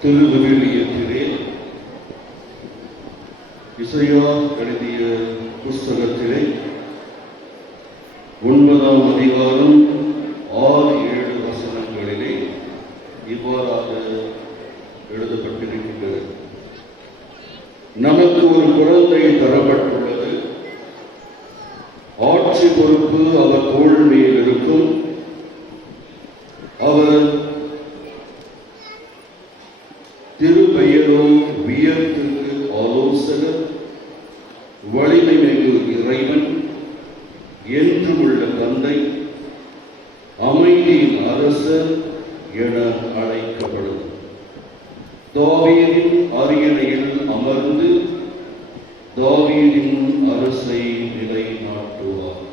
திருவிவிலியத்திலே இசையா எழுதிய புஸ்தகத்திலே 9ஆம் அதிகாரம் 6-7 வசனங்களிலே இவ்வாறாக எழுதப்பட்டிருக்கின்றது. நமக்கு ஒரு குழந்தை தரப்பட்டுள்ளது, ஆட்சி பொறுப்பு அவர் தோள் மேல் இருக்கும். அவர் திருப்பெயரோ வியர்த்திற்கு ஆலோசகர், வலிமை மிகு இறைவன், என்றும் உள்ள தந்தை, அமைதியின் அரசர் என அழைக்கப்படும். தாவீதின் அரியணையில் அமர்ந்து தாவீதின் அரசை நிலைநாட்டுவார்.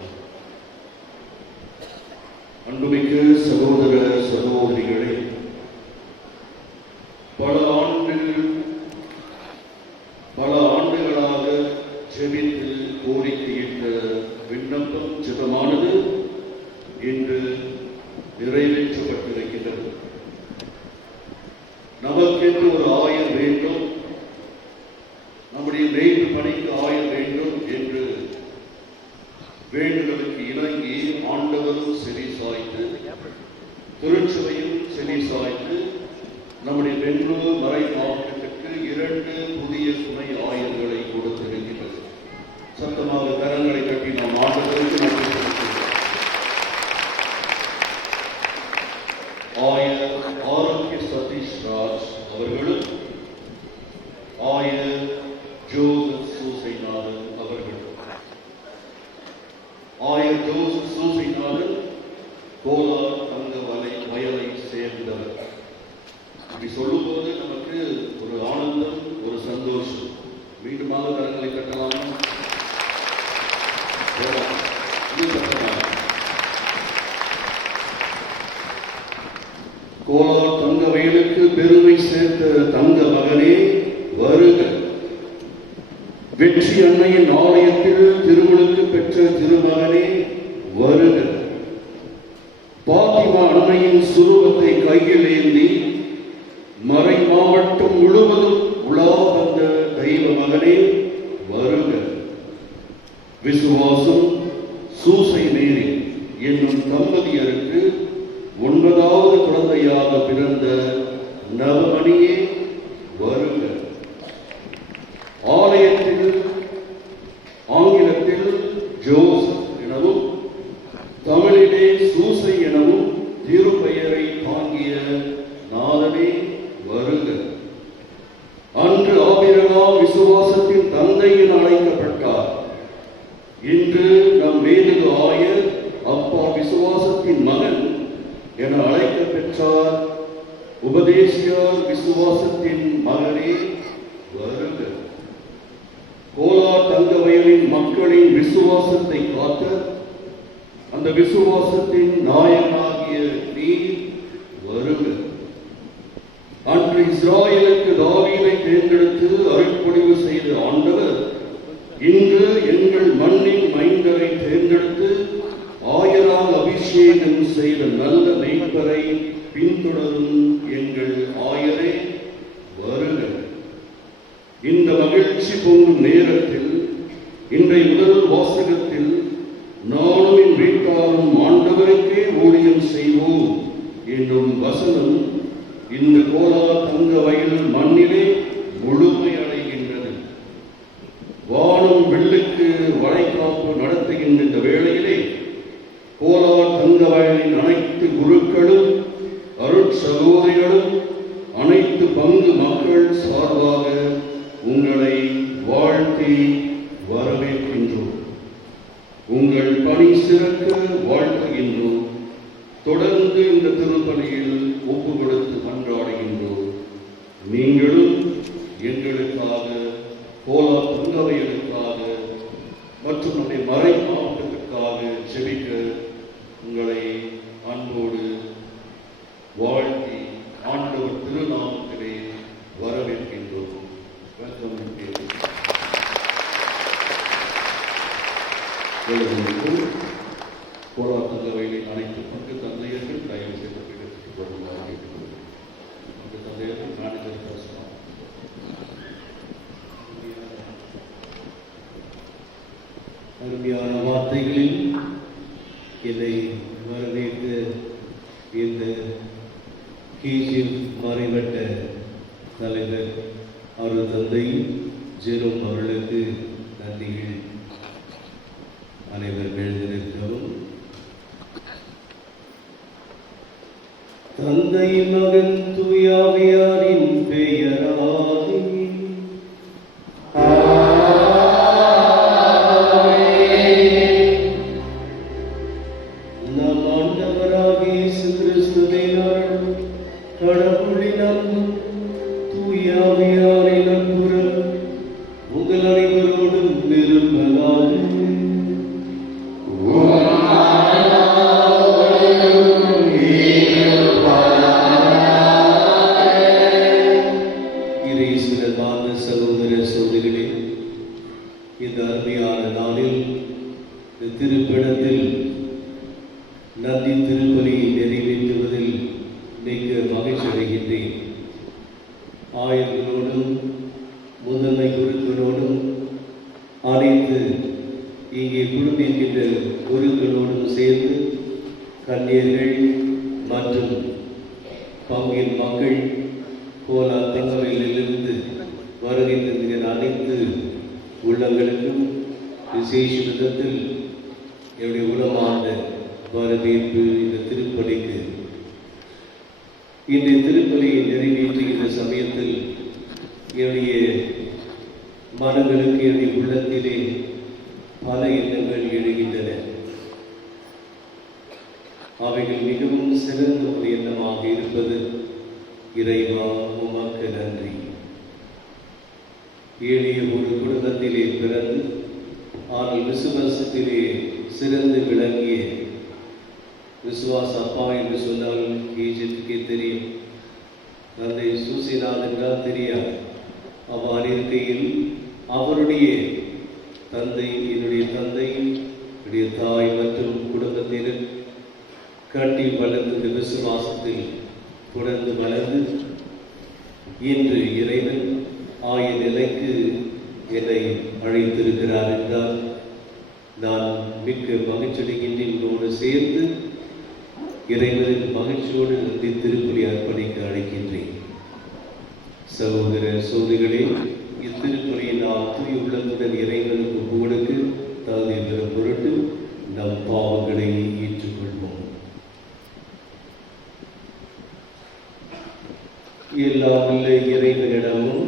அன்புமிக்க சகோதர சகோதரிகளே, பல ஆண்டுகளாக ஜெபித்து கோரிக்கையிட்ட விண்ணப்பம் ஜெபமானது இன்று நிறைவேற்றப்பட்டிருக்கின்றது. நமக்கென்று ஒரு ஆயர் வேண்டும், நம்முடைய மேய்ப்பு பணிக்கு ஆயர் வேண்டும் என்று வேண்டுதலுக்கு இணங்கி ஆண்டவரும் செவி சாய்த்து, திருச்சபையும் செவி சாய்த்து, நம்முடைய பெங்களூர் மறை மாவட்டத்திற்கு 2 புதிய துணை ஆயர்களை கொடுத்திருக்கிறது. சத்தமாக கரங்களை கட்டி நாம் ஆண்டவருக்கு நன்றி செலுத்துகிறோம். ஆயர் ஆரோக்கிய சதீஷ் ராஜ் அவர்களும் ஆயர் ஜோசப் சூசைநாதன் அவர்களும். ஆயர் ஜோசப் சூசைநாதன் கோலார் தங்க வயலை சேர்ந்தவர். இப்படி சொல்லும்போது நமக்கு ஒரு ஆனந்தம், ஒரு சந்தோஷம். மீண்டுமாக கரங்களை கட்டலாமா? கோலார் தங்க வயலுக்கு பெருமை சேர்த்த தங்க மகனே வருக. வெற்றி அன்னையின் ஆலயத்தில் திருமுழுக்கு பெற்ற திருமகனே வருக. பாத்திமா அன்னையின் சுரூபத்தை கையில் ஏந்தி மறை மாவட்டம் முழுவதும் உலா வந்த தெய்வ மகனே வருக. விசுவாசம் சூசை மேரி என்னும் தம்பதியருக்கு 9வது குழந்தையாக பிறந்த நவமணியே வருக. ஆலயத்தில் ஆங்கிலத்தில் ஜோசப் எனவும் தமிழிலே சூசை எனவும் திருப்பெயரை தாங்கிய நாதனே வருக. அன்று ஆபிரகாம் விசுவாசத்தின் தந்தை என அழைக்கப்பட்டார். இன்று நம் வேதிக ஆயர் அப்பா விசுவாசத்தின் மகன் என அழைக்க பெற்றார். உபதேசியார் விசுவாசத்தின் மகனே வருக. கோலார் தங்க வயலின் மக்களின் விசுவாசத்தை காத்த அந்த விசுவாசத்தின் நாயகனாகிய நீ வருக. அன்று இஸ்ராயலுக்கு தாவீதை தேர்ந்தெடுத்து அருட்பொழிவு செய்த ஆண்டவர் இன்று எங்கள் மண்ணின் மைந்தரை தேர்ந்தெடுத்து ஆயரால் அபிஷேகம் செய்த நல்ல மெய்ப்பரை பின்தொடரும் எங்கள் ஆயரே வருக. இந்த மகிழ்ச்சி பொங்கும் நேரத்தில் இன்றைய முதல் வாசகத்தில் நானும் என் வீட்டாரும் ஆண்டவருக்கே ஊழியம் செய்வோம் என்னும் வசனம் இந்த கோலார் தங்க வயல் மண்ணிலே முழுமை அடைகின்றது. வானம் வில்லுக்கு வளைகாப்பு நடத்துகின்ற இந்த வேளையிலே கோலார் தங்க வயலின் அனைத்து குருக்களும் அருட்சகோதரிகளும் அனைத்து பங்கு மக்கள் சார்பாக உங்களை வாழ்த்தி வரவேற்கின்றோம். உங்கள் பணி சிறக்க வாழ்த்துகின்றோம். தொடர்ந்து இந்த திருப்பலியில் ஒப்பு கொடுத்து மன்றாடுகின்றோம். நீங்களும் எங்களுக்காக, கோலார் தங்க வயலுக்காக மற்றும் நம்முடைய மறை மாவட்டத்திற்காக ஜெபிக்க உங்களை அன்போடு வாழ்த்தி ஆண்டவர் திருநாமத்திலே வரவேற்கின்றோம். கோலார் தங்க வயலின் அனைத்து பங்கு தந்தையர்கள் தயவு செய்து இந்த தந்தையர்கள் மேனேஜர் பேசலாம். அருமையான வார்த்தைகளில் என்னை வரவேற்று இந்த கேஜிஎஃப் மாறிவட்ட தலைவர் அவர் தந்தை ஜெரோம் அவர்களுக்கு நன்றிகள். அனைவர் எழுந்திருக்கவும். தந்தை மகன் தூயாவியாரின் பெயராலே நம் ஆண்டவராகிய இயேசு கிறிஸ்துவின் அருளும் கடவுளின் அன்பும் தூயாவியாரின் நட்புறவும் உங்கள் அனைவரோடும் இருப்பதாக. சகோதர சகோதரிகளே, இந்த அருமையான நாளில் திருப்படத்தில் நந்தி திருப்பலியை நிறைவேற்றுவதில் மிக மகிழ்ச்சி அடைகின்றேன். ஆயர்களோடும் முதன்மை குருக்களோடும் அனைத்து இங்கே குழுமிருக்கின்ற குருக்களோடும் சேர்ந்து கன்னியர்கள் மற்றும் பங்கின் மக்கள் கோலா தங்கவையிலிருந்து வருகை தந்திர அனைத்து உள்ளங்களுக்கும் விசேஷ விதத்தில் என்னுடைய உளமார்ந்த வரவேற்பு. இந்த திருப்பலிக்கு இன்றைய திருப்பலியை நிறைவேற்றுகின்ற சமயத்தில் என்னுடைய மனங்களுக்கு என்னுடைய உள்ளத்திலே பல எண்ணங்கள் எழுகின்றன. அவைகள் மிகவும் சிறந்த ஒரு எண்ணமாக இருப்பது, இறைவா உமக்கு நன்றி. எளிய ஒரு குடும்பத்திலே பிறந்து ஆனால் விசுவாசத்திலே சிறந்து விளங்கிய விசுவாச அப்பா என்று சொன்னால் ஈஜத்துக்கே தெரியும். தந்தை சூசிநாத் என்றால் தெரியாது. அவ்வாறு இருக்கையில் அவருடைய தந்தை, என்னுடைய தந்தை, என்னுடைய தாய் மற்றும் குடும்பத்தினர் கட்டி வளர்ந்த விசுவாசத்தில் தொடர்ந்து வளர்ந்து இன்று இறைவன் ஆய நிலைக்கு என்னை அழைத்திருக்கிறார் என்றால் நான் மிக்க மகிழ்ச்சியடைகின்றோடு சேர்ந்து இறைவனின் மகிழ்ச்சியோடு நந்தி திருப்பலி அர்ப்பணிக்க அழைக்கின்றேன். சகோதர சகோதரிகளே, இத்திருப்பலியை நாம் தூய உள்ளத்துடன் இறைவனுக்கு கொடுக்க தகுதி பெறும் பொருட்டு நம் பாவங்களை ஏற்றுக்கொள்வோம். எல்லாம் உள்ள இறைவனிடமும்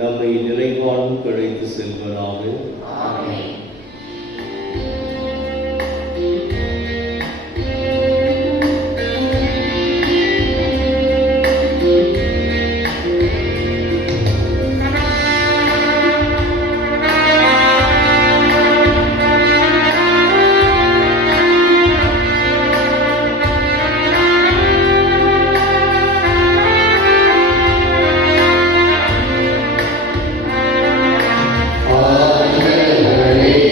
நம்மை நிறைவாழ்வு கழைத்து செல்வதாக. Amen.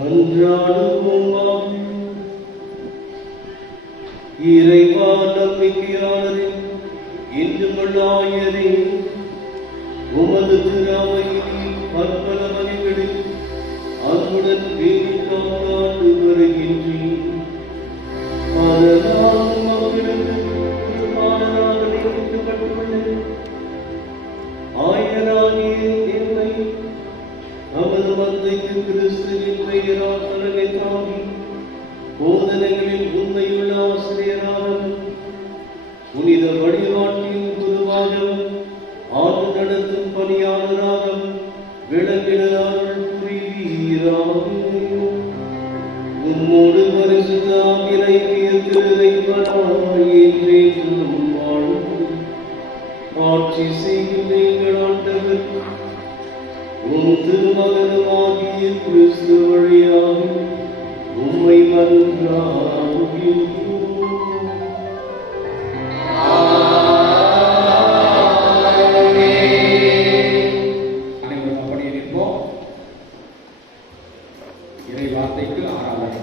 மன்றாடுவோமாக. இறைவா நம்பிக்கையாளரே, இன்றும் ஆயரே, உமது திராமையில் பற்பல வகைகளில் அன்புடன் பேணி காத்தாண்டு வருகின்றேன். அதனால் மக்களுக்கு குருமானதாக நியமிக்கப்பட்டுள்ள ஆயராகிய என்னை நமது மந்தைக்கு கிறிஸ்துவின் பெயரால் தலைமை தாங்கி போதனைகளில் உண்மையுள்ள ஆசிரியராகவும் புனித வழிபாட்டின் குருவாகவும் ஆண்டு நடத்தும் பணியாளராகவும் விளங்கினார்கள் புரிவீராக. உம்மோடு பரிசுத்த ஆவியை என்றென்றும் வாழ்ந்து ஆட்சி செய்யும் எங்கள் ஆண்டவர் உம் திருமகனுமாகிய கிறிஸ்து வழியாக உம்மை மன்றாடுகிறோம். அனைவரும் அப்படியே நிற்போம். இறை வார்த்தைக்கு ஆராதனை.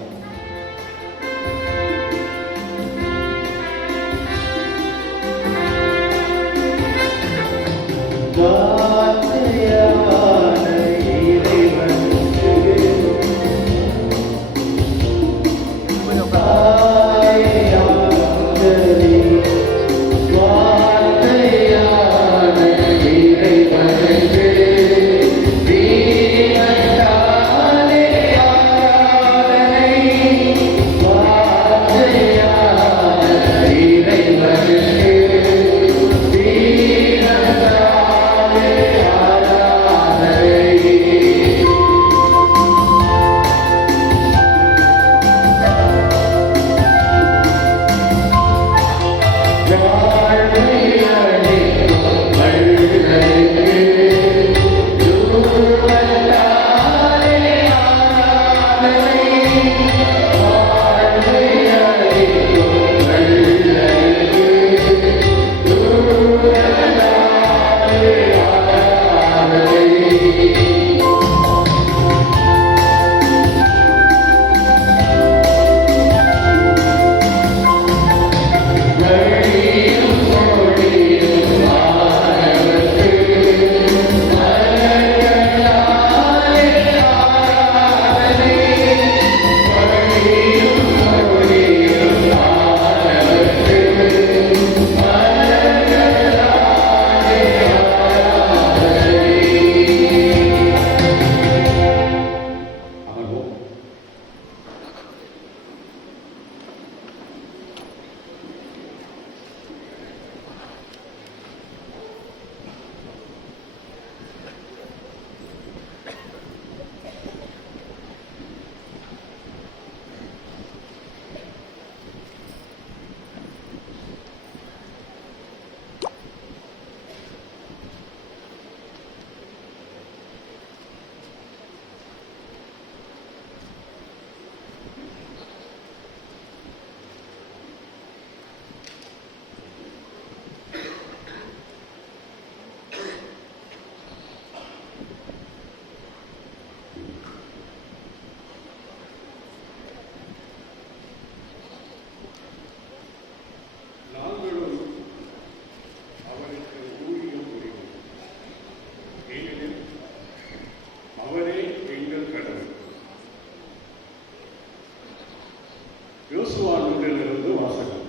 யோசுவா நூலிலிருந்து வாசகம்.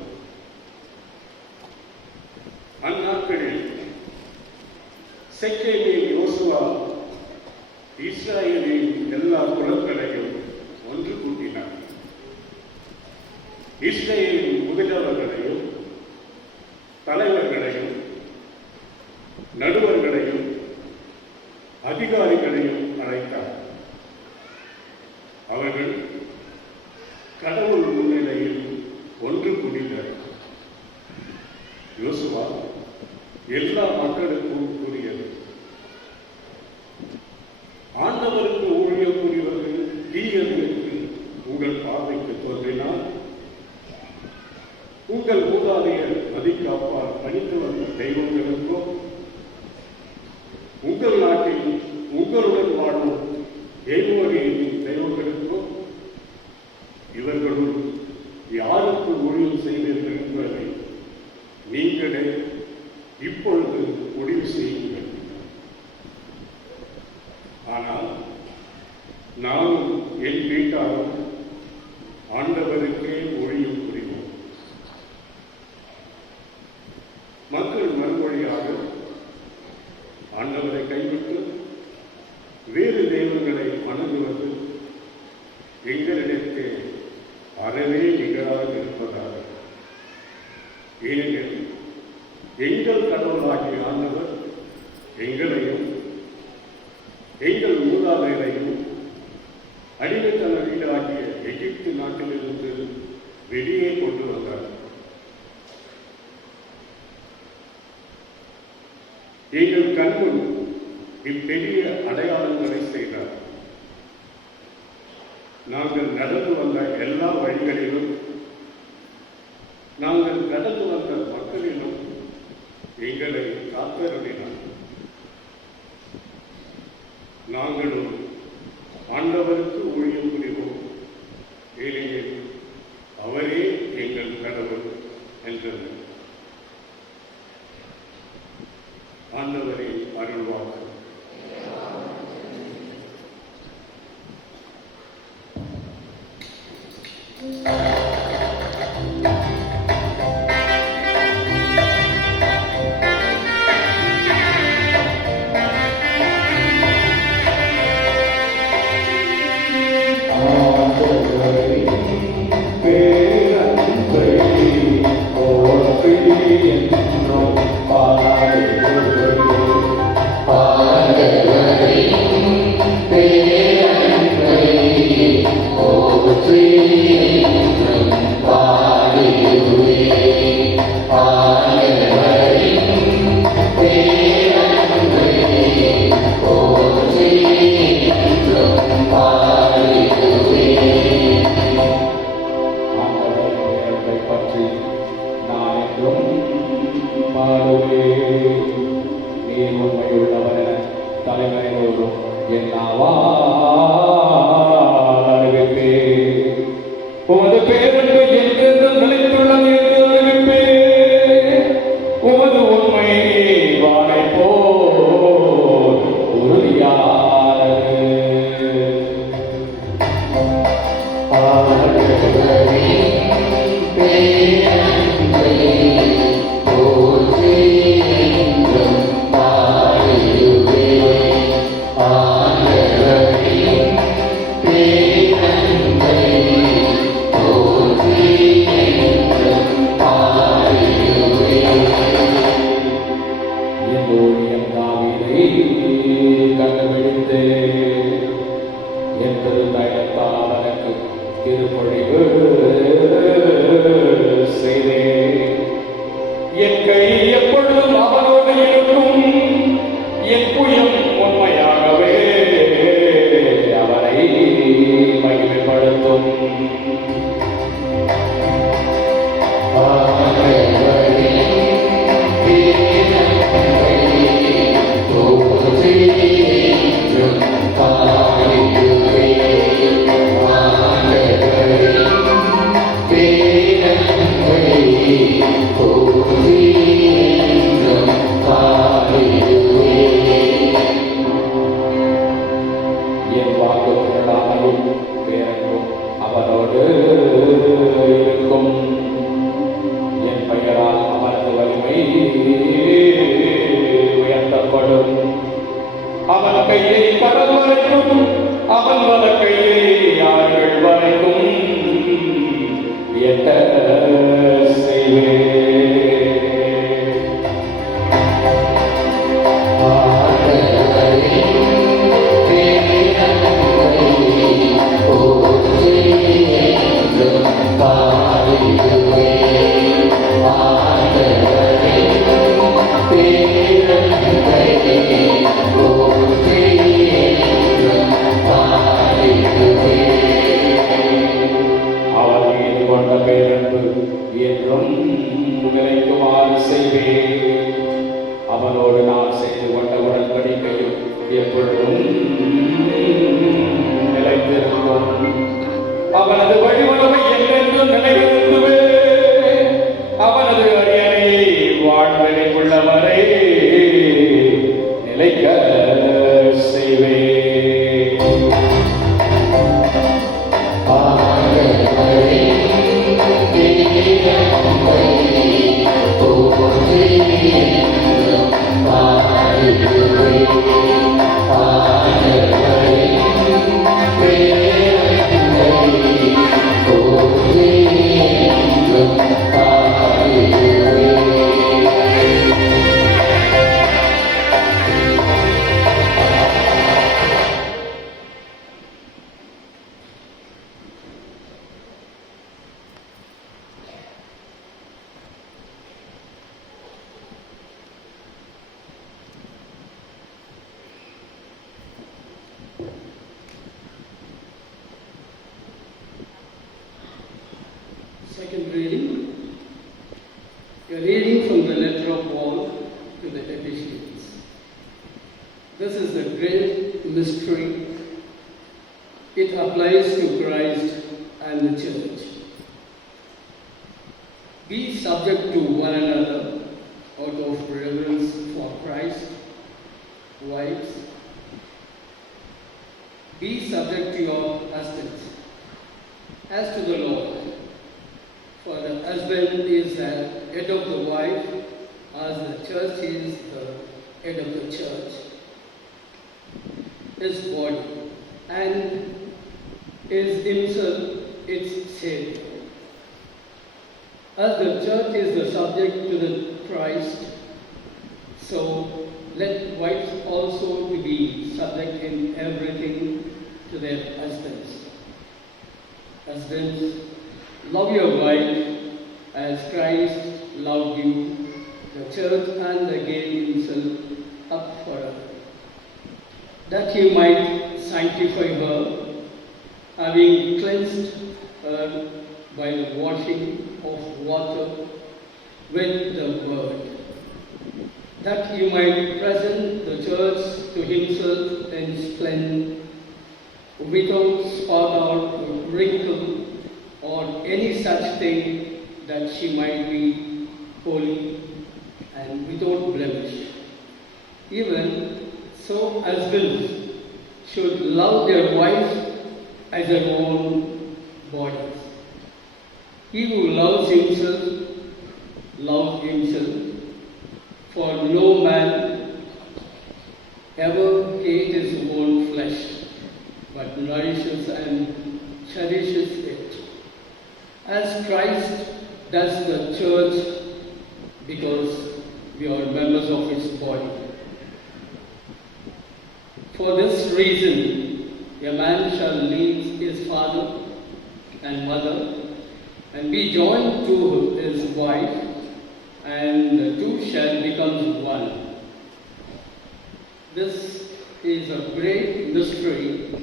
அந்நாட்களில் செக்கேமில் யோசுவா இஸ்ராயேலின் எல்லா குலங்களையும் ஒன்று கூட்டினார். இஸ்ராயேலின் முதல்வர்களையும் தலைவர்களையும் நடுவர்களையும் அதிகாரிகளையும் அழைத்தார். அவர்கள் கடவுள் முன்னிலையில் ஒன்று கூடினர். யோசுவா எல்லா மக்களுக்கும் கூறியது, ஆண்டவருக்கு ஊழியம் புரிவது தீயது என்று உங்கள் பார்வைக்கு தோன்றினால், உங்கள் மூதாதையர் நதிக்காப்பால் பணித்து வந்த தெய்வங்களுக்கோ, உங்கள் நாட்டில் உங்களுடன் வாழும் தெய்வங்களின் தெய்வங்களுக்கோ ஆனால் நானும் என் வீட்டாரும் ஆண்டவருக்கே ஊழியம் புரிவோம். மக்கள் மறுமொழியாக ஆண்டவரை கைவிட்டு வேறு தெய்வங்களை வணங்குவது எங்களிடத்தே அறவே நிகழாக இருப்பதாக. ஏனெனில் எங்கள் கடவுளாகிய ஆண்டவர் எங்களையும் எங்கள் மூதாதையரையும் அடிமைத்தன வீடாகிய எகிப்து நாட்டிலிருந்து வெளியே கொண்டு வந்தார். எங்கள் கண்முன் இப்பெரிய அடையாளங்களை செய்தார். நாங்கள் நடந்து வந்த எல்லா வழிகளிலும், நாங்கள் கடந்து வந்த மக்களிலும் எங்களை காத்தருளினார். நாங்களும் ஆண்டவருக்கு ஊழியம் புரிவோம், ஏனெனில் அவரே எங்கள் கடவுள் என்றது. ஆண்டவரே அருள்வாக்கு. Oh, it applies to Christ and the church. Be subject to one another out of reverence for Christ. Wives, be subject to your husbands as to the Lord. For the husband is the head of the wife, as the church is the head of the church, his body, and is himself its Savior. As the church is the subject to the Christ, so let wives also to be subject in everything to their husbands. Husbands, love your wife as Christ loved you, the church, and gave himself up for her, that he might sanctify her, having cleansed her by the washing of water with the word, that he might present the church to himself in splendor, without spot or wrinkle or any such thing, that she might be holy and without blemish. Even so, husbands should love their wives as their own bodies. He who loves himself, loves himself. For no man ever hates his own flesh, but nourishes and cherishes it, as Christ does the church, because we are members of his body. For this reason, a man shall leave his father and mother, and be joined to his wife, and the two shall become one. This is a great mystery,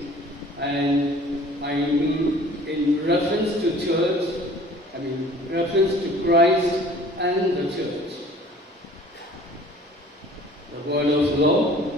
and I mean in reference to reference to Christ and the church. The word of the Lord.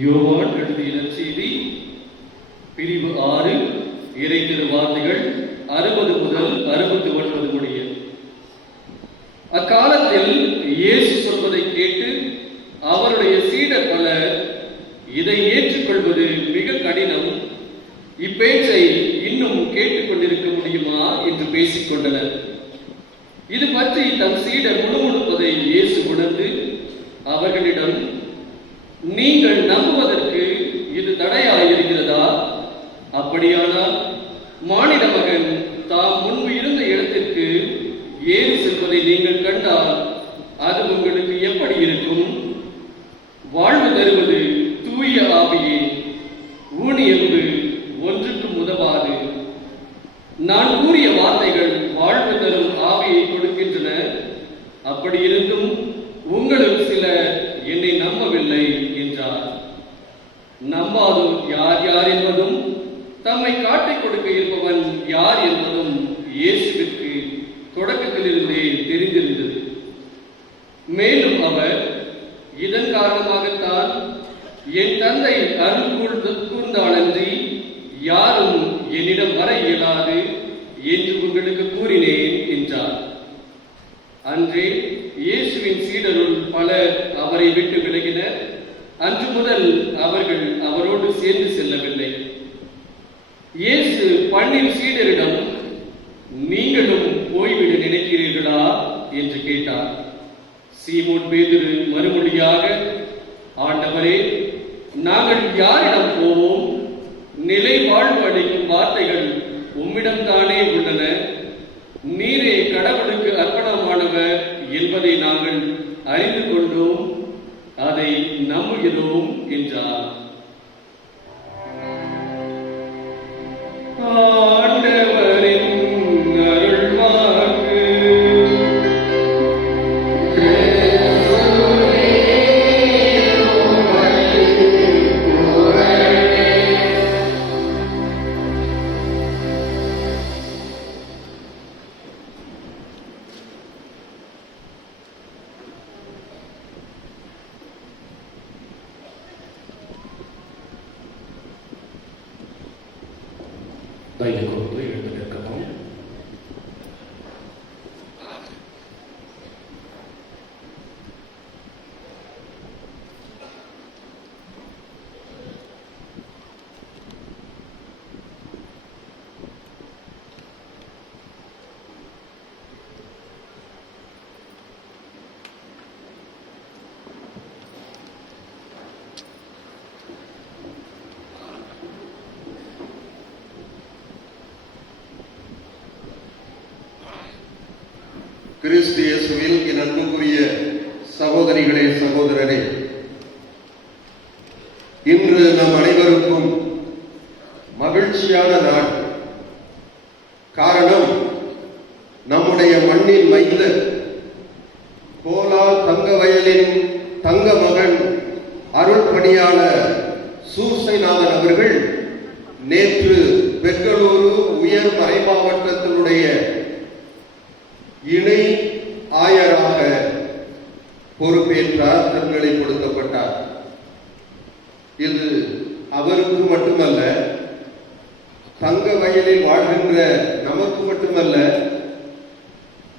யோவான் எழுதிய நற்செய்தி பிரிவு 6 இறைத்திரு வார்த்தைகள் 60 முதல் 69 முடிய. அக்காலத்தில் இயேசு சொல்வதை கேட்டு அவருடைய சீடர் பலர், இதை ஏற்றுக்கொள்வது மிக கடினம், இப்பேச்சை இன்னும் கேட்டுக்கொண்டிருக்க முடியுமா என்று பேசிக் கொண்டனர். இது பற்றி தம் சீடர் முணுமுணுப்பதை இயேசு உணர்ந்து அவர்களிடம், நீங்கள் நம்புவதற்கு இது தடையாயிருக்கிறதா? அப்படியானால் மானிட மகன் தாம் முன்பு இருந்த இடத்திற்கு ஏறி செல்வதை நீங்கள் கண்டால் அது உங்களுக்கு எப்படி இருக்கும்? வாழ்வு தருவது தூய ஆவியே, ஊனி எலும்பு நம்பாதோர் யார் யார் என்பதும் தம்மை காட்டிக் கொடுக்க இருப்பவன் யார் என்பதும் இயேசுவிற்கு தொடக்கத்திலிருந்தே தெரிந்திருந்தது. மேலும் அவர், இதன் காரணமாகத்தான் என் தந்தை அருள் கூர்ந்தாலன்றி யாரும் என்னிடம் வர இயலாது என்று உங்களுக்கு கூறினேன் என்றார். அன்றே இயேசுவின் சீடருள் பலர் அவரை விட்டு விலகினர். அன்று முதல் அவர்கள் அவரோடு சேர்ந்து செல்லவில்லை. இயேசு 12 சீடரிடம், நீங்களும் போய்விட நினைக்கிறீர்களா என்று கேட்டார். சீமோன் பேதுரு மறுமொழியாக, ஆண்டவரே, நாங்கள் யாரிடம் போவோம்? நிலை வாழ்வு அளிக்கும் வார்த்தைகள் உம்மிடம்தானே உள்ளன. நீரே கடவுளுக்கு அர்ப்பணமானவர் என்பதை நாங்கள் அறிந்து கொண்டோம், அதை நம்புகிறோம் என்றார். ஆண்டவரின் அருள்வாக்கு. தைரியம் கொடுத்து எழுந்து நிற்கவும். கிறிஸ்து இயேசுவில் என் அன்புக்குரிய சகோதரிகளே, சகோதரரே, இன்று நம் அனைவருக்கும் மகிழ்ச்சியான நாள். காரணம், நம்முடைய மண்ணின் மைந்தர் கோலால் தங்கவயலின் தங்க மகன் அருள் பணியாளர் சூசைநாதன் அவர்கள் நேற்று பெங்களூரு உயர் மறை மாவட்டத்தினுடைய இணை ஆயராக பொறுப்பேற்றார், தன்மைப்படுத்தப்பட்டார். இது அவருக்கு மட்டுமல்ல, தங்க வயலில் வாழ்கின்ற நமக்கு மட்டுமல்ல,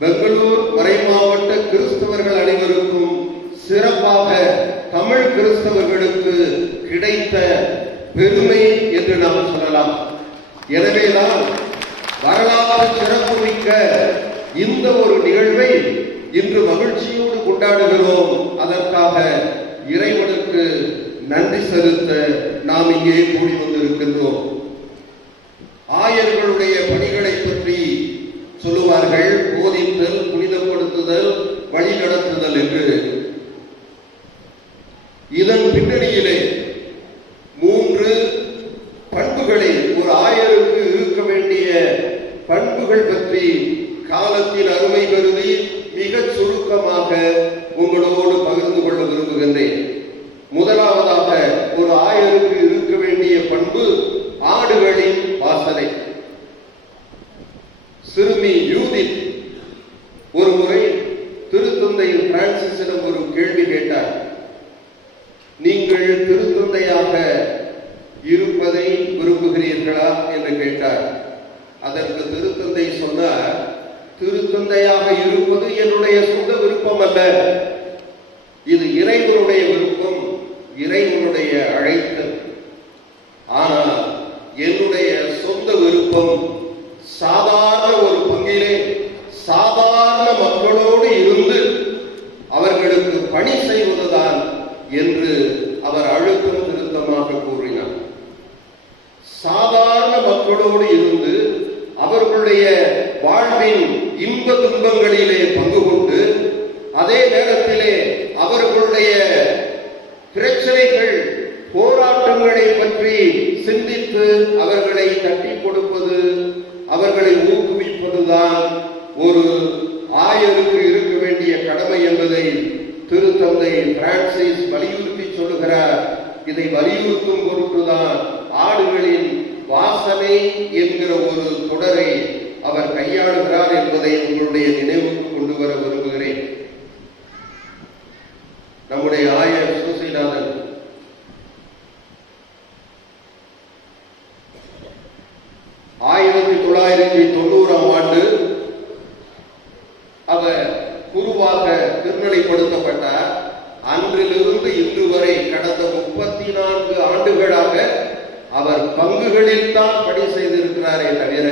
பெங்களூர் மறை மாவட்ட கிறிஸ்தவர்கள் அனைவருக்கும், சிறப்பாக தமிழ் கிறிஸ்தவர்களுக்கு கிடைத்த பெருமை என்று நாம் சொல்லலாம். எனவேதான் வரலாறு சிறப்புமிக்க இந்த ஒரு நிகழ்வை இன்று மகிழ்ச்சியோடு கொண்டாடுகிறோம். அதற்காக இறைவனுக்கு நன்றி செலுத்த நாம் இங்கே கூடி வந்திருக்கின்றோம். ஆயர்களுடைய பணிகளை பற்றி சொல்லுவார்கள், போதித்தல், புனிதப்படுத்துதல், வழி நடத்துதல் என்று. இதன் பின்னணியிலே 3 பண்புகளை, ஒரு ஆயருக்கு இருக்க வேண்டிய பண்புகள் பற்றி காலத்தின் அருமை கருதி மிக சுருக்கமாக உங்களோடு பகிர்ந்து கொள்ள விரும்புகின்றேன். முதலாவதாக, ஒரு ஆயருக்கு இருக்க வேண்டிய பண்பு ஆடுகளின் வாசனை. சிறுமி யூதித் ஒரு முறை திருத்தந்தை பிரான்சிஸிடம் ஒரு கேள்வி கேட்டார். நீங்கள் திருத்தந்தையாக இருப்பதை விரும்புகிறீர்களா என்று கேட்டார். அதற்கு திருத்தந்தை சொன்னார், திருத்தந்தையாக இருப்பது என்னுடைய சொந்த விருப்பம் அல்ல, இது இறைவனுடைய விருப்பம், இறைவனுடைய அழைத்தல். ஆனால் என்னுடைய சொந்த விருப்பம் சாதாரண ஒரு பங்கிலே சாதாரண மக்களோடு இருந்து அவர்களுக்கு பணி செய்வதுதான் என்று அவர் அழுத்தம் திருத்தமாக கூறினார். சாதாரண மக்களோடு இருந்து அவர்களுடைய வாழ்வின் இன்ப துன்பங்களிலே பங்கு கொண்டு, அதே நேரத்திலே அவர்களுடைய பிரச்சனைகள், போராட்டங்களை பற்றி சிந்தித்து அவர்களை தட்டி கொடுப்பது, அவர்களை ஊக்குவிப்பதுதான் ஒரு ஆயருக்கு இருக்க வேண்டிய கடமை என்பதை திருத்தந்தை பிரான்சிஸ் வலியுறுத்தி சொல்லுகிறார். இதை வலியுறுத்தும் பொருட்டுதான் ஆடுகளின் வாசனை என்கிற ஒரு தொடரை அவர் கையாளுகிறார் என்பதை உங்களுடைய நினைவுக்கு கொண்டு வர விரும்புகிறேன். நம்முடைய ஆயர் சூசைநாதன் ஆண்டு அவர் குருவாக திருநிலைப்படுத்தப்பட்டார். அன்றிலிருந்து இன்று வரை கடந்த 34 ஆண்டுகளாக அவர் பங்குகளில் தான் பணி செய்திருக்கிறாரே தவிர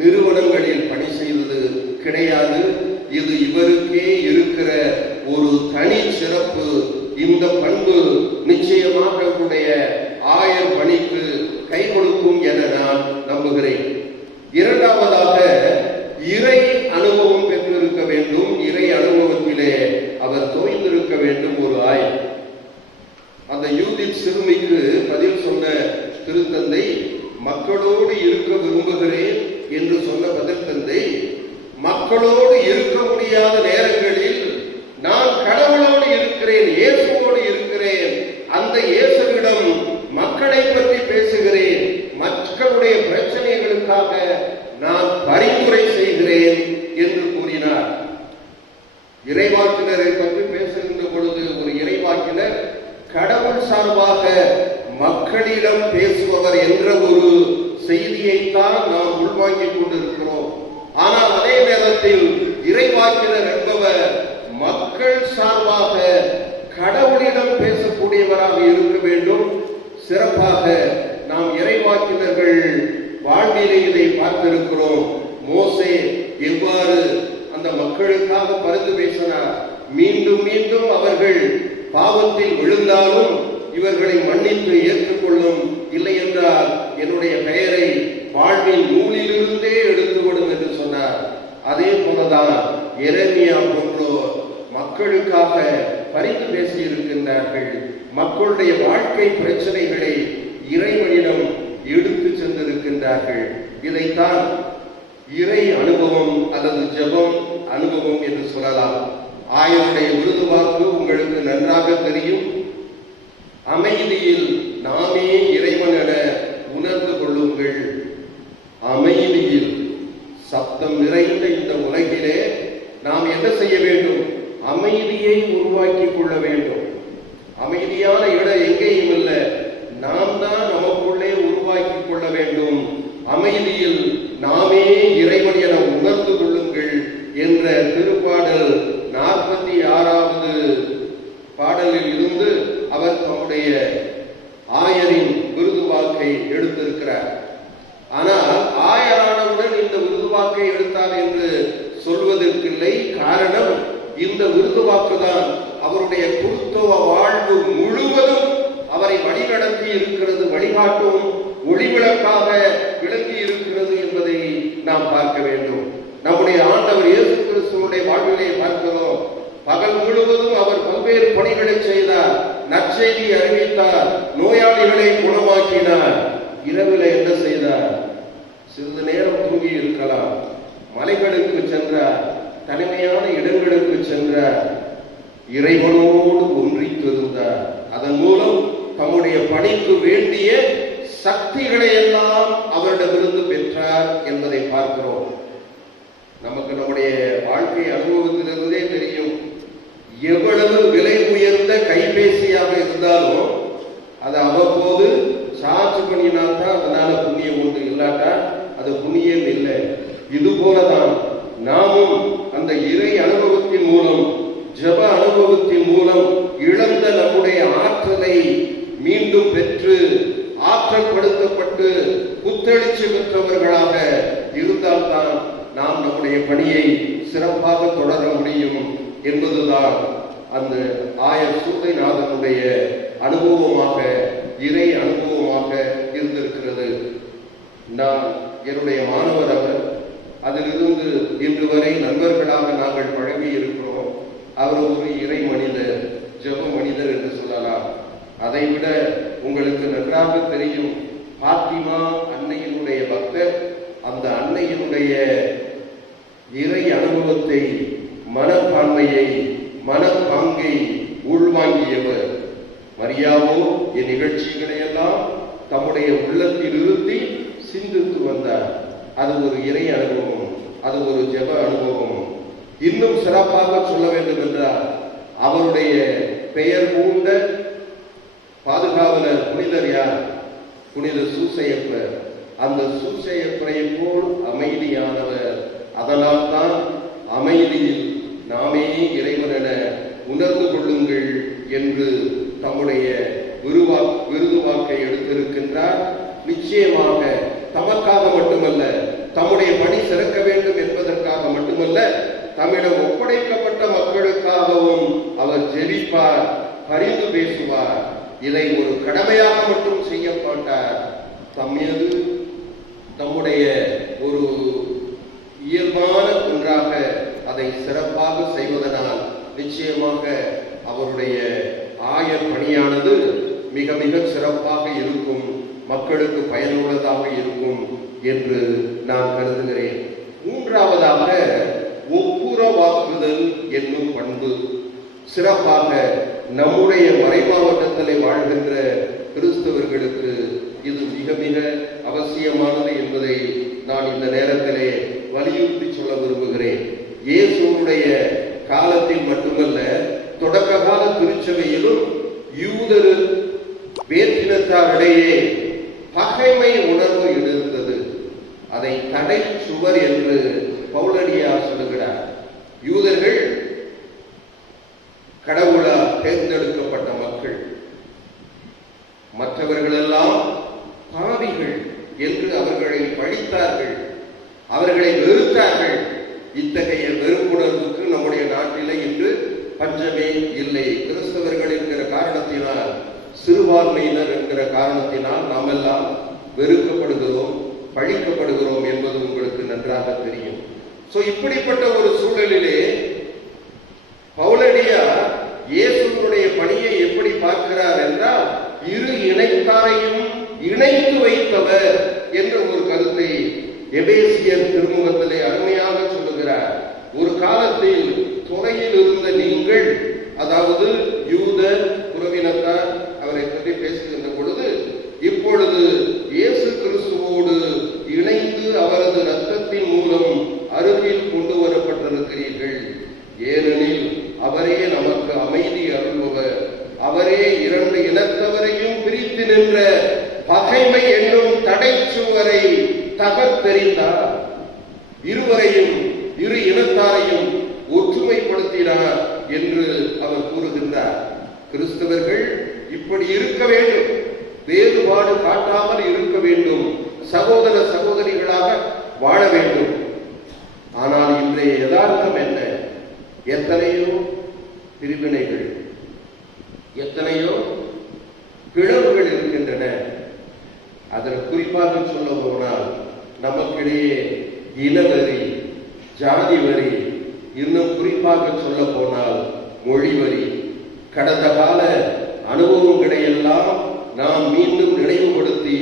நிறுவனங்களில் பணி செய்தது கிடையாது. இது இவருக்கே இருக்கிற ஒரு தனி சிறப்பு. இந்த பண்பு நிச்சயமாக உடைய ஆயர் பணிக்கு கை கொடுக்கும் என நான் நம்புகிறேன். இரண்டாவதாக இறை அனுபவம் பெற்றிருக்க வேண்டும். இறை அனுபவத்திலே அவர் தோய்ந்திருக்க வேண்டும் ஒரு ஆயர். அந்த யூதித் சிறுமிக்கு பதில் சொன்ன திருத்தந்தை, மக்களோடு இருக்க விரும்புகிறேன் என்று சொன்ன பதில் தந்தை, மக்களோடு இருக்க முடியாத நேரங்களில் நான் கடவுளோடு இருக்கிறேன், இயேசுவோடு இருக்கிறேன், அந்த இயேசுவிடம் மக்களை பற்றி பேசுகிறேன், மக்களுடைய பிரச்சனைகளுக்காக நான் பரிந்துரை செய்கிறேன் என்று கூறினார். இறைவாக்கினரை பற்றி பேசுகின்ற பொழுது ஒரு இறைவாக்கினர் கடவுள் சார்பாக மக்களிடம் பேசுபவர் என்ற ஒரு செய்தியைத்தான் நாம் உள்வாங்கிக் கொண்டிருக்கிறோம். ஆனால் அதே நேரத்தில் இறைவாக்கினர் என்பவர் மக்கள் சார்பாக கடவுளிடம் பேசக்கூடியவராக இருக்க வேண்டும். சிறப்பாக நாம் இறைவாக்கினர்கள் வாழ்விலே இதை பார்த்திருக்கிறோம். மோசே எவ்வாறு அந்த மக்களுக்காக பரிந்து பேசினார். மீண்டும் மீண்டும் அவர்கள் பாவத்தில் விழுந்தாலும் இவர்களை மன்னித்து ஏற்றுக்கொள்ளும், இல்லை என்றால் என்னுடைய பெயரை வாழ்வின் நூலிலிருந்தே எடுத்துவிடும் என்று சொன்னார். அதே போலதான் எரேமியா போன்றோர் மக்களுக்காக பரிந்து பேசியிருக்கின்றார்கள். மக்களுடைய வாழ்க்கை பிரச்சனைகளை இறைவனிடம் எடுத்து சென்றிருக்கின்றார்கள். இதைத்தான் இறை அனுபவம் அல்லது ஜெபம் அனுபவம் என்று சொல்லலாம். ஆயருடைய விருது வாக்கு உங்களுக்கு நன்றாக தெரியும். அமைதியில் நாமே இறைவன் என உணர்ந்து கொள்ளுங்கள். அமைதியில், சப்தம் நிறைந்த இந்த உலகிலே நாம் என்ன செய்ய வேண்டும்? அமைதியை உருவாக்கி கொள்ள வேண்டும். அமைதியான இடம் எங்கேயும் இல்லை, நாம் தான் நமக்குள்ளே உருவாக்கி கொள்ள வேண்டும். அமைதியில் நாமே இறைவன் என உணர்ந்து கொள்ளுங்கள் என்ற திருப்பாடல் 46வது பாடலில் இருந்து அவர் தம்முடைய ஆயரின் விருது வாக்கை எடுத்திருக்கிறார். ஆனால் ஆயரானவுடன் இந்த விருது வாக்கை எடுத்தார் என்று சொல்வதற்கில்லை. காரணம், இந்த விருது வாக்குதான் அவருடைய குருத்துவ வாழ்வு முழுவதும் அவரை வழிநடத்தி இருக்கிறது, வழிகாட்டும் ஒளிவிளக்காக விளங்கி இருக்கிறது என்பதை நாம் பார்க்க வேண்டும். நம்முடைய ஆண்டவர் இயேசு கிறிஸ்துவுடைய வாழ்விலே பார்க்கிறோம். பகல் முழுவதும் அவர் பல்வேறு பணிகளை செய்தார், நற்செய்தி அறிவித்தார், நோயாளிகளை குணமாக்கினார். இரவில் என்ன செய்தார்? சிறிது நேரம் தூங்கி இருக்கலாம். மலைகளுக்கு சென்றார், தனிமையான இடங்களுக்கு சென்றார், இறைவனோடு ஒன்றித்திருந்தார். அதன் மூலம் தம்முடைய பணிக்கு வேண்டிய சக்திகளை எல்லாம் அவரிடமிருந்து பெற்றார் என்பதை பார்க்கிறோம். நமக்கு நம்முடைய வாழ்க்கை அனுபவத்திலிருந்தே தெரியும். எவ்வளவு விலை உயர்ந்த கைபேசியாக இருந்தாலும் அது அவ்வப்போது சார்ஜ் பண்ணினால்தான் அதனால புண்ணியம் உண்டு, இல்லாட்டா அது புண்ணியம் இல்லை. இது போலதான் நாமும் அந்த இறை அனுபவத்தின் மூலம், ஜப அனுபவத்தின் மூலம் இழந்த நம்முடைய ஆற்றலை மீண்டும் பெற்று ஆற்றல் படுத்தப்பட்டு புத்தெழுச்சி பெற்றவர்களாக இருந்தால்தான் நாம் நம்முடைய பணியை சிறப்பாக தொடர முடியும் என்பதுதான் அந்த ஆயர் சூதைநாதனுடைய அனுபவமாக, இறை அனுபவமாக இருந்திருக்கிறது. நான் என்னுடைய மாணவர் அவர். அதிலிருந்து இன்று வரை நண்பர்களாக நாங்கள் பழகி இருக்கிறோம். அவர் ஒரு இறை மனிதர், ஜெப மனிதர் என்று சொல்லலாம். அதைவிட உங்களுக்கு நன்றாக தெரியும், பாத்திமா அன்னையினுடைய பக்தர். அந்த அன்னையினுடைய இறை அனுபவத்தை, மனப்பான்மையை, மனப்பாங்கை உள்வாங்கியவர். மரியாவோ இந்நிகழ்ச்சிகளை எல்லாம் தம்முடைய உள்ளத்தில் இருத்தி சிந்தித்து வந்தார். அது ஒரு இறை அனுபவம், அது ஒரு ஜெப அனுபவம். இன்னும் சிறப்பாக சொல்ல வேண்டும் என்றால், அவருடைய பெயர் பூண்ட பாதுகாவலர் புனிதர் யார்? புனித சூசையப்பர். அந்த சூசையப்பரை போல் அமைதியானவர். அதனால் தான் அமைதியில் நாமே இறைவன் என உணர்ந்து கொள்ளுங்கள் என்று தம்முடைய விருது வாக்கை எடுத்திருக்கின்றார். நிச்சயமாக தமக்காக மட்டுமல்ல, தம்முடைய பணி சிறக்க வேண்டும் என்பதற்காக மட்டுமல்ல, தம்மிடம் ஒப்படைக்கப்பட்ட மக்களுக்காகவும் அவர் ஜெபிப்பார், பரிந்து பேசுவார். இதை ஒரு கடமையாக மட்டும் செய்ய மாட்டார். தம்மீது தம்முடைய ஒரு இயல்பான ஒன்றாக அதை சிறப்பாக செய்வதனால் நிச்சயமாக அவருடைய ஆய பணியானது மிக மிக சிறப்பாக இருக்கும், மக்களுக்கு பயனுள்ளதாக இருக்கும் என்று நான் கருதுகிறேன். மூன்றாவதாக ஒப்புரவாக்குதல் என்னும் பண்பு. சிறப்பாக நம்முடைய மறைமாவட்டத்திலே வாழ்கின்ற கிறிஸ்தவர்களுக்கு இது மிக மிக அவசியமானது என்பதை நான் இந்த நேரத்திலே வலியுறுத்தி சொல்ல விரும்புகிறேன். இயேசுடைய காலத்தில் மட்டுமல்ல, தொடக்க கால திருச்சபையிலும் யூதர் வேற்றினத்தாரிடையே பகைமை உணர்வு இருந்தது. அதை தடை சுவர் என்று பவுலடியார் சொல்லுகிறார். யூதர்கள் கடவுளால் தேர்ந்தெடுக்கப்பட்ட மக்கள், மற்றவர்களெல்லாம் பாவிகள் என்று அவர்களை பழித்தார்கள், அவர்களை வெறுத்தார்கள். இத்தகைய வெறுப்புணர்வுக்கு நம்முடைய நாட்டிலே இன்று பஞ்சமே இல்லை. கிறிஸ்தவர்கள் என்கிற காரணத்தினால், சிறுபான்மையினர் என்கிற காரணத்தினால் நாம் எல்லாம் வெறுக்கப்படுகிறோம், பழிக்கப்படுகிறோம் என்பது உங்களுக்கு நன்றாக தெரியும். இப்படிப்பட்ட ஒரு சூழலிலே பவுலடியார் இயேசுவினுடைய பணியை எப்படி பார்க்கிறார் என்றால், இரு இணைத்தாரையும் இணைத்து வைத்தவர் என்ற ஒரு கருத்தை எபேசியர் திருமுகத்திலே அருமையாக சொல்லுகிறார். ஒரு காலத்தில் துறையில் இருந்த நீங்கள், அதாவது யூத புறவினத்தார், அவரை பற்றி பேசுகின்ற பொழுது, இப்பொழுது இயேசு கிறிஸ்துவோடு இணைந்து அவரது இரத்தத்தின் மூலம் அருகில் கொண்டு வரப்பட்டிருக்கிறீர்கள். ஏனெனில் அவரே நமக்கு அமைதி அருள்பவர், அவரே இரண்டு இனத்தவரையும் பிரித்து நின்ற பகைமை என்னும் தடை சுவரை தகர்த்தெறிந்தார். இருவரையும், இரு இனத்தாரையும் ஒற்றுமைப்படுத்தினார் என்று அவர் கூறுகின்றார். கிறிஸ்தவர்கள் இப்படி இருக்க வேண்டும், வேறுபாடு காட்டாமல் இருக்க வேண்டும், சகோதர சகோதரிகளாக வாழ வேண்டும். ஆனால் இன்றைய யதார்த்தம் என்ன? எத்தனையோ பிரிவினைகள், எத்தனையோ பிளவுகள் இருக்கின்றன. அதில் குறிப்பாக சொல்ல போனால், நமக்கிடையே இனவரி, ஜாதி வரி, இன்னும் குறிப்பாக சொல்ல போனால் மொழி வரி. கடந்த கால அனுபவங்களை எல்லாம் நாம் மீண்டும் நினைவுபடுத்தி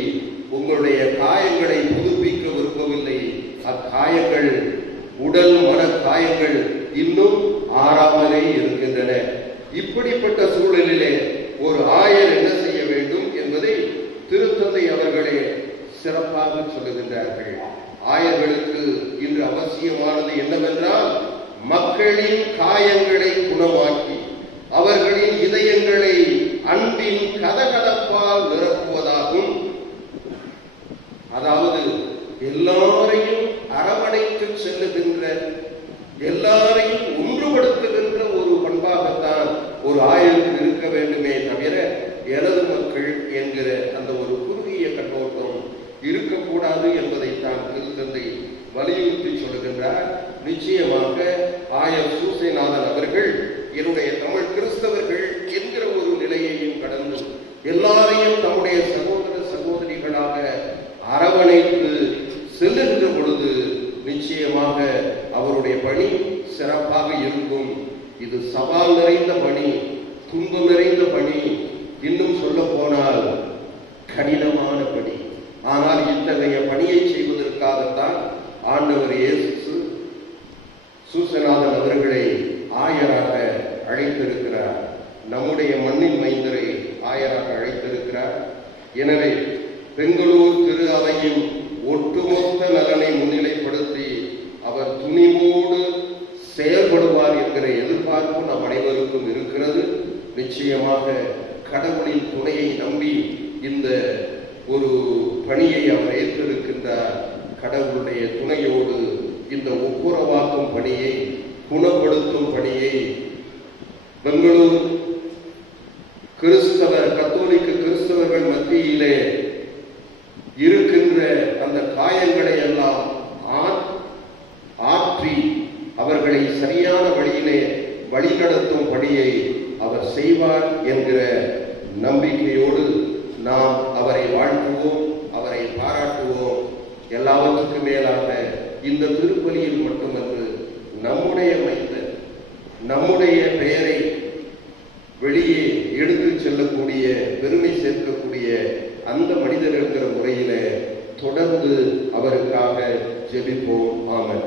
உங்களுடைய காயங்களை புதுப்பிக்க விரும்பவில்லை. அக்காயங்கள், உடல் மன காயங்கள் இன்னும் ஆறாமலே இருக்கின்றன. இப்படிப்பட்ட சூழலிலே ஒரு ஆயர் என்ன செய்ய வேண்டும் என்பதை திருத்தந்தை அவர்களே சிறப்பாக சொல்லுகின்றார்கள். ஆயர்களுக்கு இன்று அவசியமானது என்னவென்றால், மக்களின் காயங்களை குணமாக்கி அவர்களின் இதயங்களை அன்பின் கதகதப்பால் நிரப்புவதாகும். அதாவது எல்லாரையும் அரவணைத்து செல்லுகின்ற, எல்லாரையும் ஒன்றுபடுத்துகின்ற ஒரு பண்பாகத்தான் ஒரு ஆயருக்கு இருக்க வேண்டுமே தவிர, எனது மக்கள் என்கிற அந்த ஒரு குறுகிய கண்ணோட்டம் இருக்கக்கூடாது என்பதைத்தான் திருத்தந்தை வலியுறுத்தி சொல்லுகின்றார். நிச்சயமாக ஆயர் சூசைநாதன் அவர்கள் என்னுடைய தமிழ் கிறிஸ்தவர்கள் என்கிற ஒரு நிலையையும் கடந்து எல்லாரையும் தம்முடைய சகோதர சகோதரிகளாக அரவணைத்து செல்லுகின்ற பொழுது நிச்சயமாக அவருடைய பணி சிறப்பாக இருக்கும். இது சவால் நிறைந்த பணி, துன்பம் நிறைந்த பணி, இன்னும் சொல்ல போனால் கடினமான பணி. ஆனால் இத்தகைய பணியை செய்வதற்காகத்தான் ஆண்டவர் இயேசு சூசைநாதன் அவர்களை ஆயராக அழைத்திருக்கிறார். நம்முடைய மண்ணின் மைந்தரை ஆயராக அழைத்திருக்கிறார். எனவே பெங்களூர் திரு அவையின் ஒட்டுமொத்த நலனை முன்னிலைப்படுத்தி அவர் துணிவோடு செயல்படுவார் என்கிற எதிர்பார்ப்பு நம் அனைவருக்கும் இருக்கிறது. நிச்சயமாக கடவுளின் துணையை நம்பி இந்த ஒரு பணியை அவர் ஏற்றிருக்கின்றார். கடவுளுடைய துணையோடு இந்த ஒப்புரவாக்கும் பணியை, குணப்படுத்தும் பணியை பெங்களூர் கத்தோலிக்க கிறிஸ்தவர்கள் மத்தியிலே இருக்கின்ற அந்த காயங்களை எல்லாம் ஆற்றி அவர்களை சரியான வழியிலே வழிநடத்தும் பணியை அவர் செய்வார் என்கிற நம்பிக்கையோடு நாம் அவரை வாழ்த்துவோம், அவரை பாராட்டுவோம். எல்லாவற்றுக்கும் மேலாக இந்த திருப்பலியில் மட்டுமன்று, நம்முடைய மைந்தர், நம்முடைய பெயரை வெளியே எடுத்து செல்லக்கூடிய, பெருமை சேர்க்கக்கூடிய அந்த மனிதர் என்கிற முறையில தொடர்ந்து அவருக்காக ஜெபிப்போம். ஆமென்.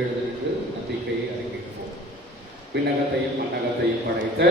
எழுதிட்டு நம்பிக்கையை அறிவிப்போம். விண்ணகத்தையும் மண்ணகத்தையும் படைத்த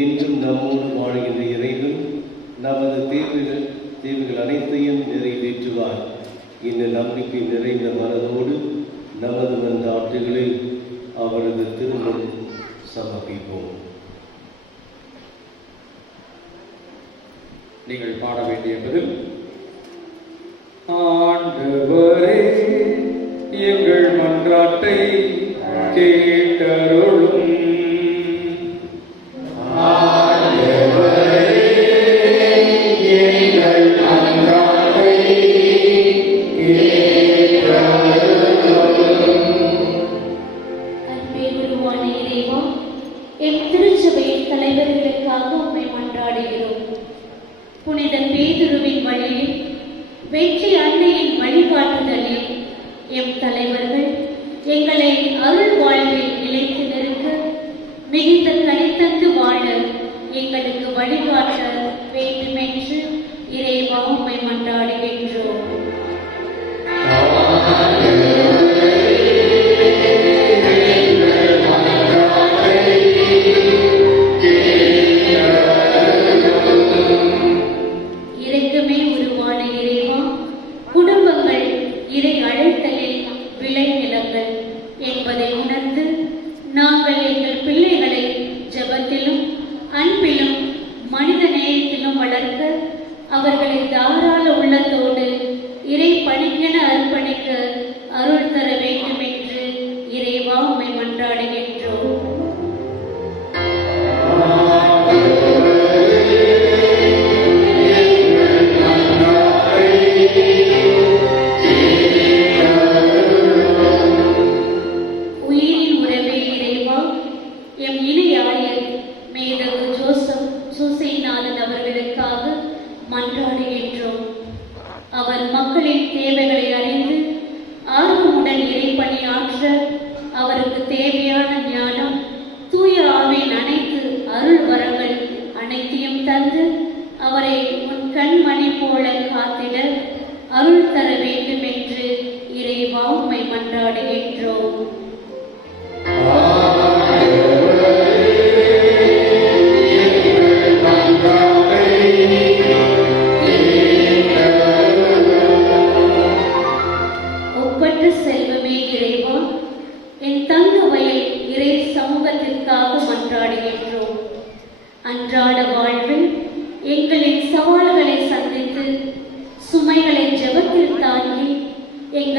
இன்றும் நம்மோடு வாழ்கின்ற இறைவன் நமது தேவைகள் அனைத்தையும் நிறைவேற்றுவார். இந்த நம்பிக்கை நிறைந்த மனதோடு நமது மன்றாட்டுகளை அவரது திருமுன் சமர்ப்பிப்போம். நீங்கள் பாட வேண்டிய பதில்: ஆண்டவரே எங்கள் மன்றாட்டை கேட்டருளும். புனித பேதுருவின் வழியில், வெற்றி அன்னையின் வழிகாட்டுதலில் எம் தலைவர்கள் எங்களை அருள் வாழ்வில் நிலைத்து நிற்க, மிகுந்த கனித்தந்து வாழ எங்களுக்கு வழிகாட்ட வேண்டுமென்று இறைவா உம்மை மன்றாடுகின்றோம். அவர்களை தாராள உள்ள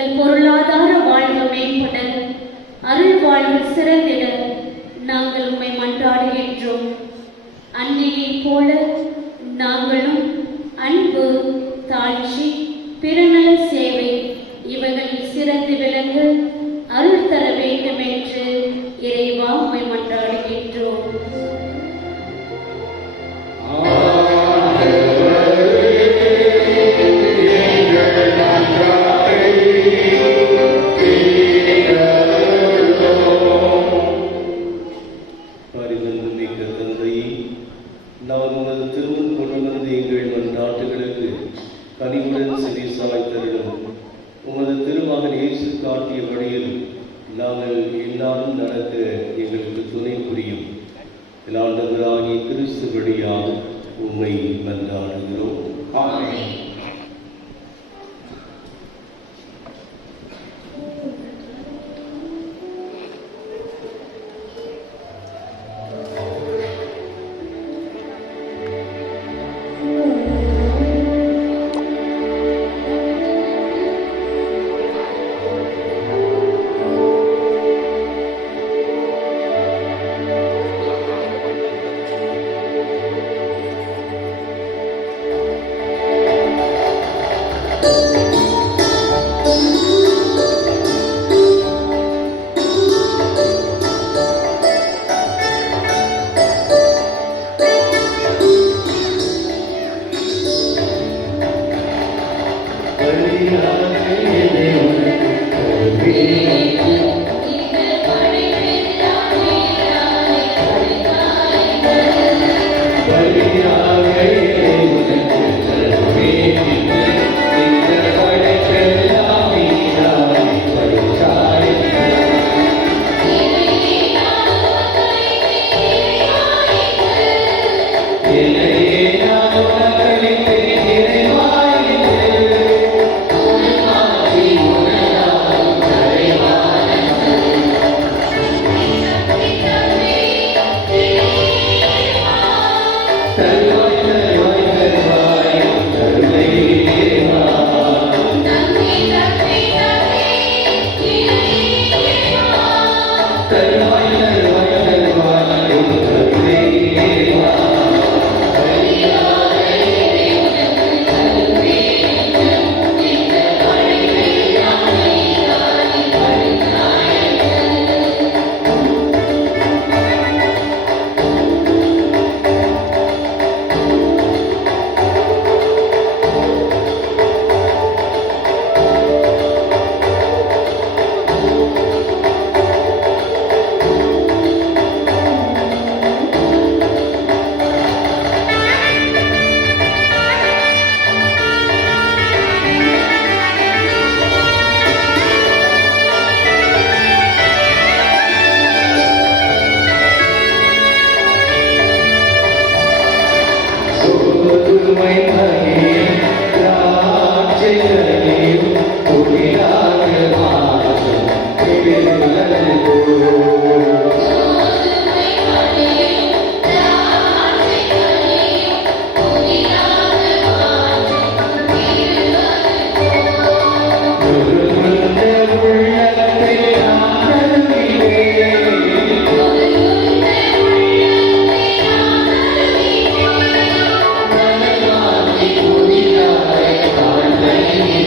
எங்கள் பொருளாதார வாழ்வு மேம்பட, அருள் வாழ்வு சிறந்திட நாங்கள் உம்மை மன்றாடுகின்றோம். அன்னையைப் போல நாங்களும் அன்பு, தாழ்ச்சி, பிறநல சேவை இவைகளில் சிறந்து விளங்க அருள் தர வேண்டும் என்று இறைவா உம்மை மன்றாடுகின்றோம். நான் உமது திருமணம் கொண்டு வந்து எங்கள் மன்றாட்டுகளுக்கு கனிவுடன் செவி சாய்த்தருளும். உமது திருமகன் இயேசு காட்டிய வழியில் நாங்கள் எல்லாரும் நடக்க எங்களுக்கு துணை புரியும். ஆண்டவராகிய கிறிஸ்து வழியாக உம்மை மன்றாடுகிறோம். ஆமென். Amen.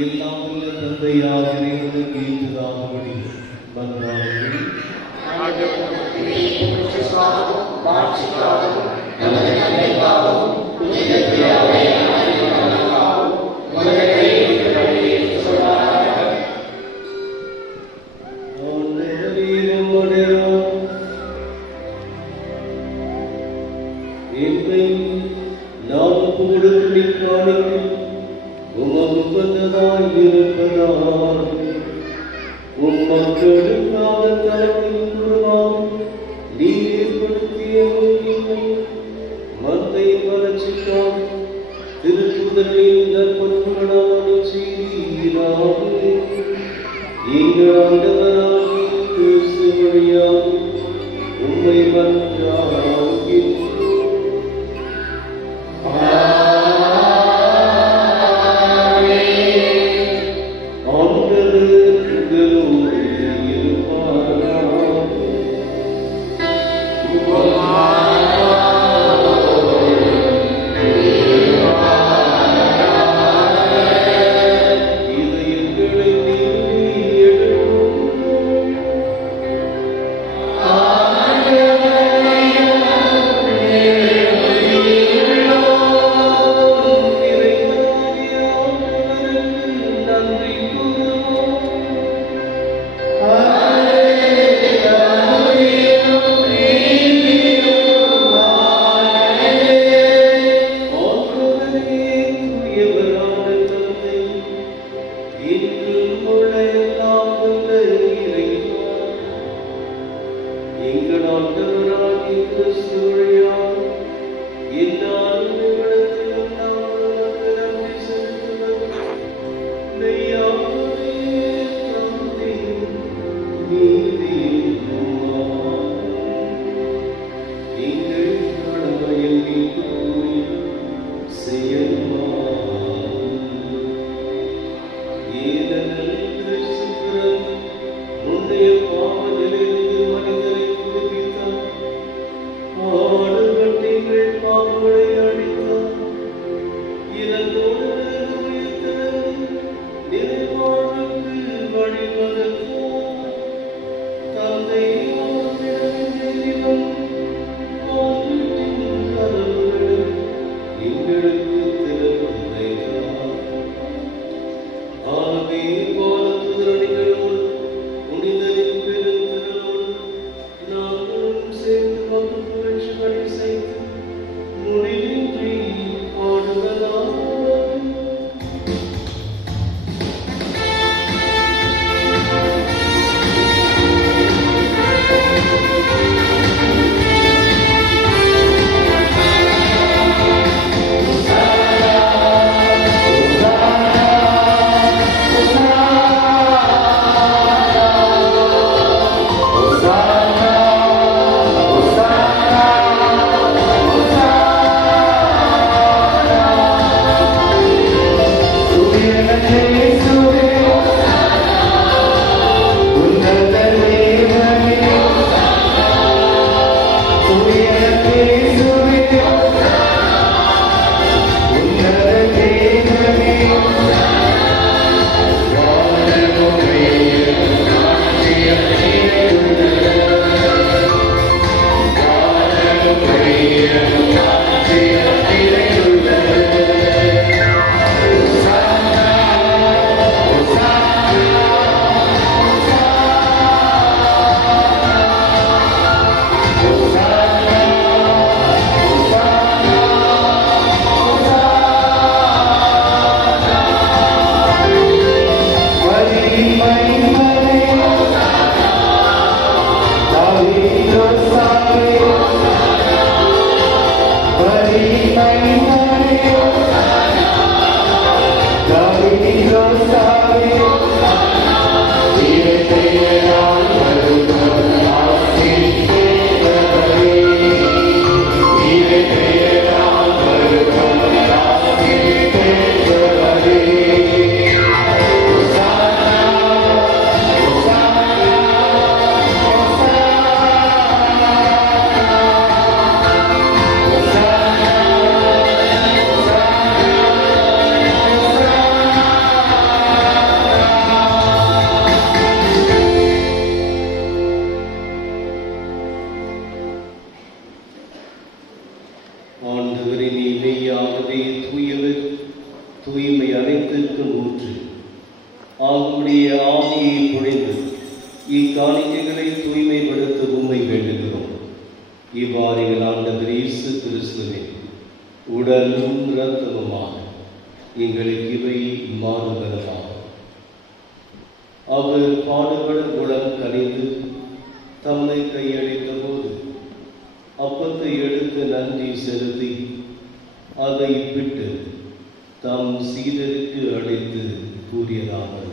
எல்லாம் உள்ள தந்தையாக இறைவனுக்கு ஏற்றதாகும்படி மன்றாடுங்கள். Oh இக்காணிக்கைகளை தூய்மைப்படுத்த உம்மை வேண்டுகிறோம். இவ்வாறு எங்கள் ஆண்டவர் இயேசு கிறிஸ்துவின் உடலும் இரத்தமுமாக எங்களுக்கு இவை மாறுதலாகும். அவர் பாடுபட உளம் கனிந்து தம்மை கையளித்த போது அப்பத்தை எடுத்து நன்றி செலுத்தி அதை பிட்டு தம் சீடருக்கு அளித்து கூறியதாவது: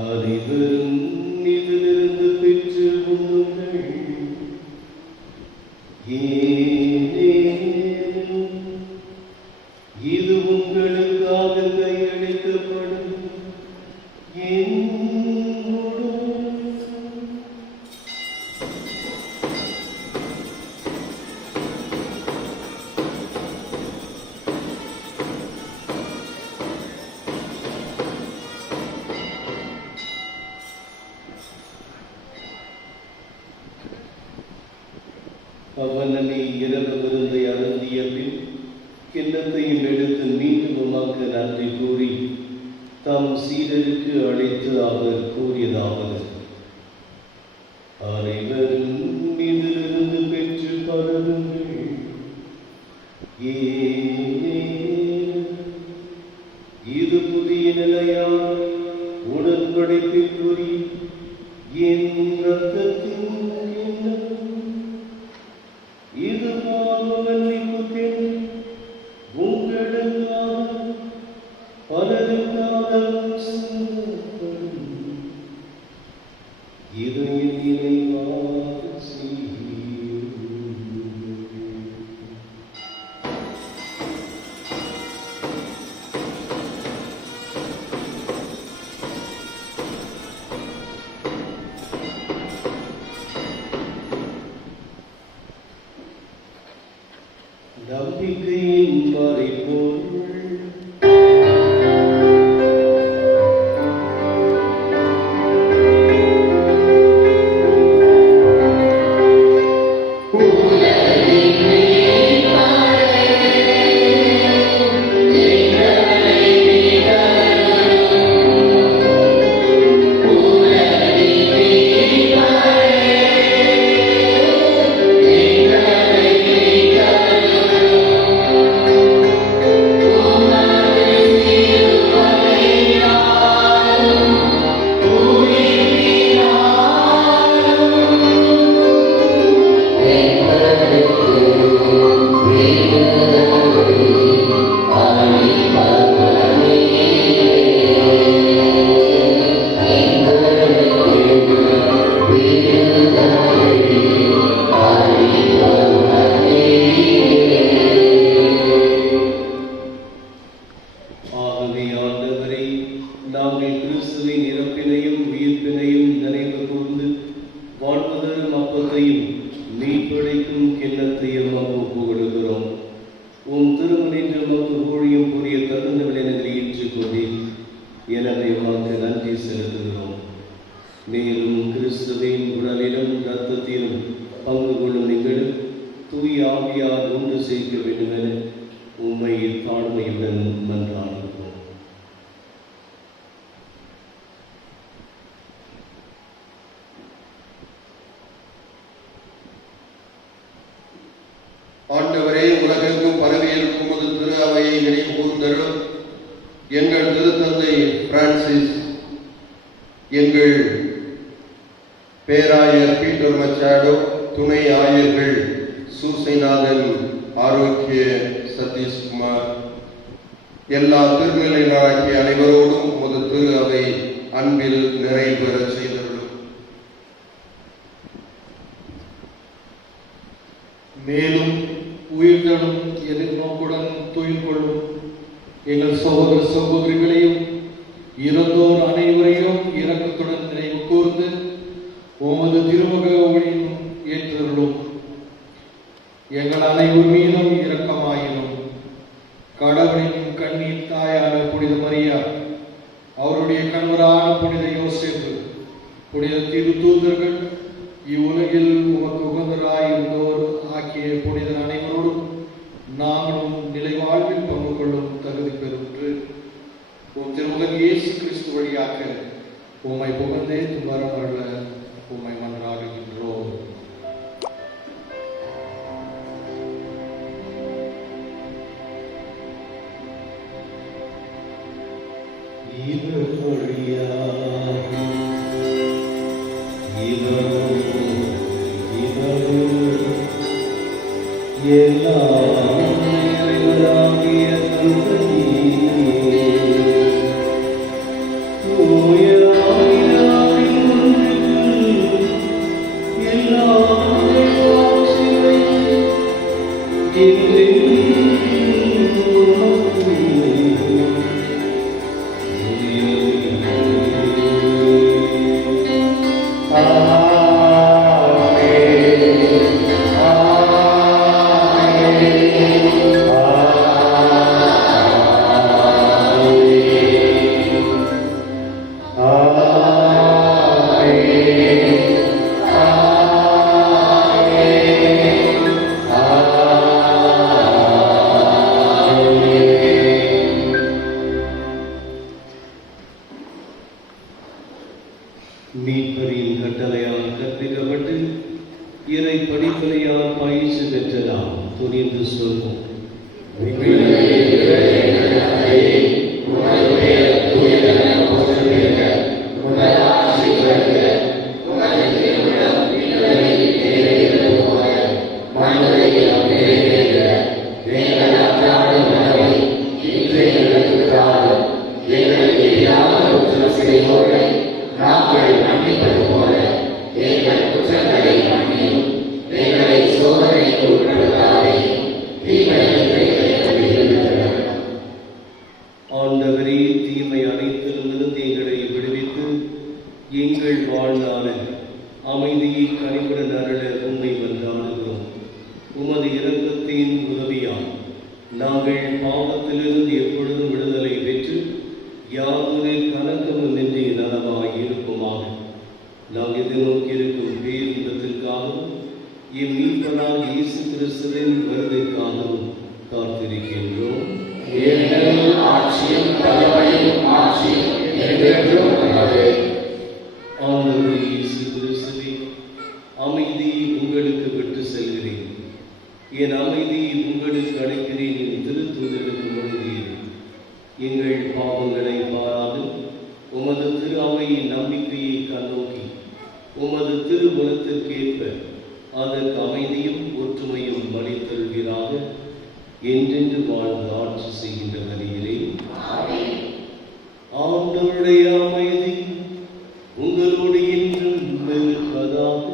அனைவரும் இதிலிருந்து பெற்று உண்ணுங்கள். இது உங்களுக்காக கையளிக்கப்படும் என் உடல். அவனே இரவு விருந்தை அருந்திய பின் கிண்ணத்தையும் எடுத்து மீண்டும் உமக்கு நன்றி கூறி தம் சீடருக்கு அழைத்து அவர் கூறியதாவது: அனைவரும் இதிலிருந்து பெற்று பருகுங்கள். இது புதிய நிலையான உடன்படிக்கைக்குரிய என் இரத்தத்தின் கிண்ணம். இது பாவமன்னிப்புக்கென்று உங்களுக்காக பலருக்காகவும் சிந்தப்படும். இதை என் நினைவாக செய்யுங்கள். நம்பிக்கையின் மறைபொருள். ஆண்டவரே, உலகெங்கும் பரவியிருக்கும் ஒரு திரு அவையை நினைவு கூர்ந்தருளும். எங்கள் திருத்தந்தை பிரான்சிஸ், எங்கள் பேராயர் பீட்டர் மச்சாடோ, துணை ஆயர்கள் சூசைநாதன், ஆரோக்கிய சதீஷ்குமார், எல்லா திருநிலையினராகிய அனைவரோடும் ஒரு திரு அவை அன்பில் நிறைவேற செய்தருளும். மேலும் உயிர்த்தலும் எதிர்நோக்குடன் துயில் கொள்ளும் எங்கள் சகோதர சகோதரிகளையும் இறந்தோர் அனைவரையும் இரக்கத்துடன் நினைவு கூர்ந்து உமது திருமுக ஒளியும் ஏற்றருளும். எங்கள் அனைவர் மீதும் இரக்கமாயினும். கடவுளின் கண்ணீர் தாயான புனித மரியா, அவருடைய கணவரான புனித யோசேப்பு, புனித திருத்தூதர்கள், இவ்வுலகில் உமக்கு உகந்தராயிருந்தோர் ஆகிய புனிதர் அனைவரோடும் நாங்களும் நிலை வாழ்வில் பங்கு கொள்ளும் தகுதி பெறுன்று திருமகன் இயேசு கிறிஸ்து வழியாக உம்மை புகழ்ந்தே துவரமல்ல உம்மை மன்றாடுகின்றோம். இவர் வழியாக இவரோ இவரோ எல்லாம் இறைவனாகிய தந்தையே, தூய ஆவியாரின் ஒன்றிப்பில் எல்லா ஆட்சியும் என்றென்றும் உமக்கு மீட்பரின் கட்டளையால் கற்பிக்கப்பட்டு இறை படிப்பனையால் பயிற்சி பெற்ற நாம் துணிந்து சொல்வோம். ஆண்டவரே, தீமை அனைத்திலிருந்து எங்களை விடுவித்து எங்கள் வாழ்நாளில் அமைதியை கனிவுடன் அருள உம்மை மன்றாடுகிறோம். உமது இரக்கத்தின் உதவியால் நாங்கள் பாவத்திலிருந்து எப்பொழுதும் விடுதலை பெற்று யாதொரு கலக்கமின்றி நலமாய் இருப்போமாக. நாம் எதிர்நோக்கியிருக்கும் பேரின்பத்திற்காகவும் எம் மீட்பரால் இயேசு கிறிஸ்துவின் வருகைக்காகவும் காத்திருக்கின்றோம். ஆண்டவரே இயேசு கிறிஸ்துவே, அமைதியை உங்களுக்கு விட்டு செல்கிறேன், என் அமைதியை உங்களுக்கு அளிக்கிறேன் என் திருத்தூதருக்கு மொழிகிறேன். எங்கள் பாவங்களை பாராது உமது திரு அவையின் நம்பிக்கையை கண்ணோக்கி உமது திருவுலத்திற்கேற்ப அதற்கு அமைதியும் ஒற்றுமையும் வழித்தருகிறாக என்றென்று வாழ்ந்து ஆட்சி செய்கின்ற வழியிலே ஆண்டவருடைய அமைதி உங்களோடு என்றும் இருப்பதாக.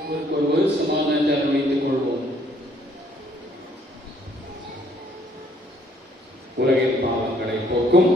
ஒருவருக்கொருவர் சமாதானத்தை வைத்துக் கொள்வோம். உலகின் பாவங்களை போக்கும்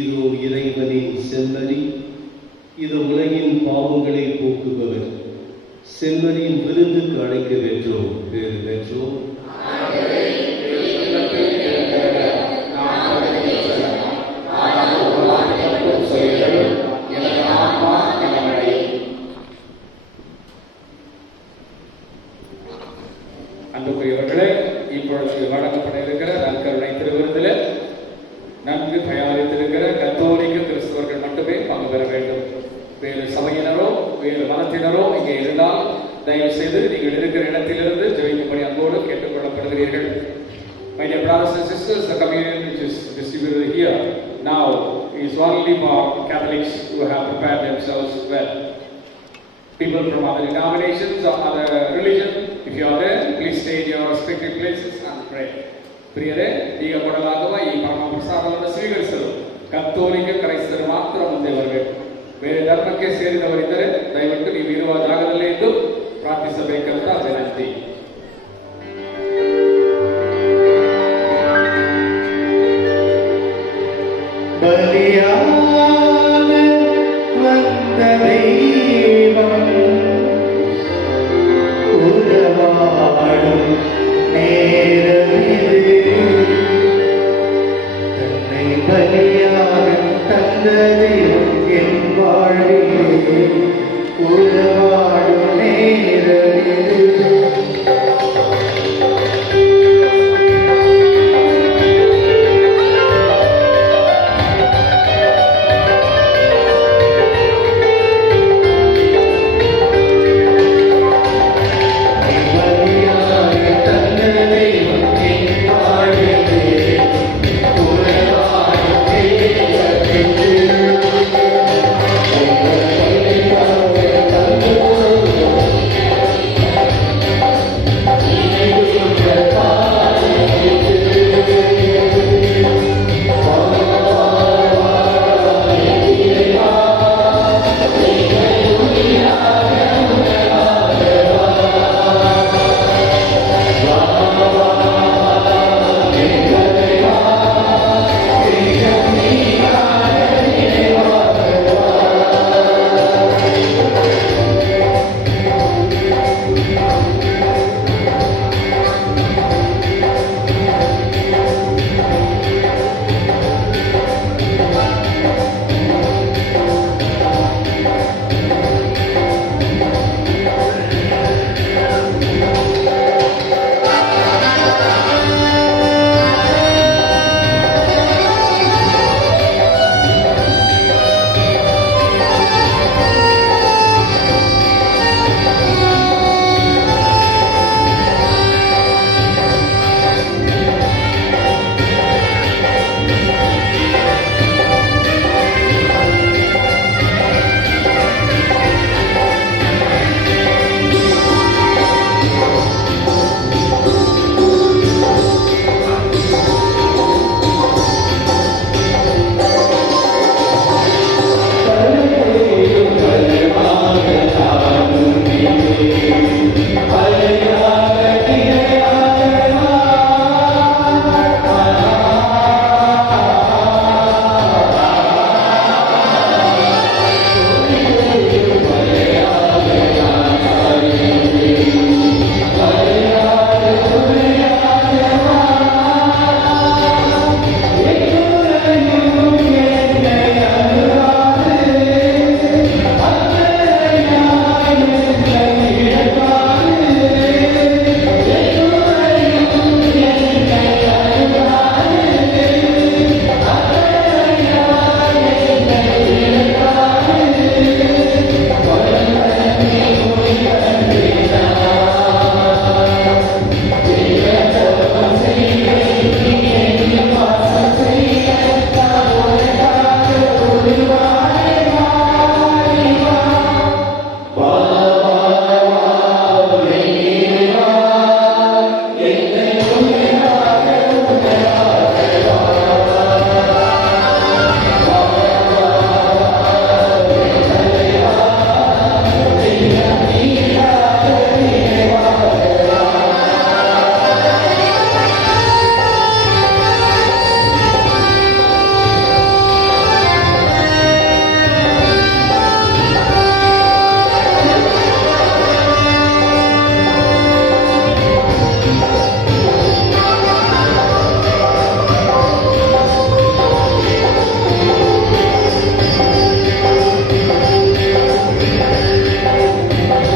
இதோ இறைவனின் செம்மறி, இதோ உலகின் பாவங்களை போக்குபவர். செம்மறியின் விருந்துக்கு அழைக்க பெற்றோம், பேறு பெற்றோம். அன்புக்குரியவர்களே, இப்பொழுது வழங்கப்பட இருக்கிற நற்கருணை திருவிருந்தில் நன்கு தயாரித்திருக்கிற கத்தோலிக்க கிறிஸ்தவர்கள் மட்டுமே பங்கு பெற வேண்டும். வேறு சபையினரோ வேறு மதத்தினரோ இங்கே இருந்தால் தயவு செய்து நீங்கள் இருக்கிற இடத்திலிருந்து ஜெபிக்கும்படி அன்போடு கேட்டுக்கொள்ளப்படுகிறீர்கள். My dear brothers and sisters, the communion which is distributed here now is only for Catholics who have prepared themselves well. People from other denominations or other religion, if you are there, please stay in your respective places and pray. ಪ್ರಿಯರೇ, ಈಗ ಕೊಡಲಾಗುವ ಈ ಪರಮ ಪ್ರಸಾದವನ್ನು ಸ್ವೀಕರಿಸಲು ಕತ್ತೋಲಿಕ ಕ್ರೈಸ್ತರು ಮಾತ್ರ ಮುಂದೆ ಬರಬೇಕು. ಬೇರೆ ಧರ್ಮಕ್ಕೆ ಸೇರಿದವರಿದ್ದರೆ ದಯವಿಟ್ಟು ನೀವು ಇರುವ ಜಾಗದಲ್ಲೇ ಇದ್ದು ಪ್ರಾರ್ಥನೆ ಪ್ರಾರ್ಥಿಸಬೇಕಂತ ವಿನಂತಿ.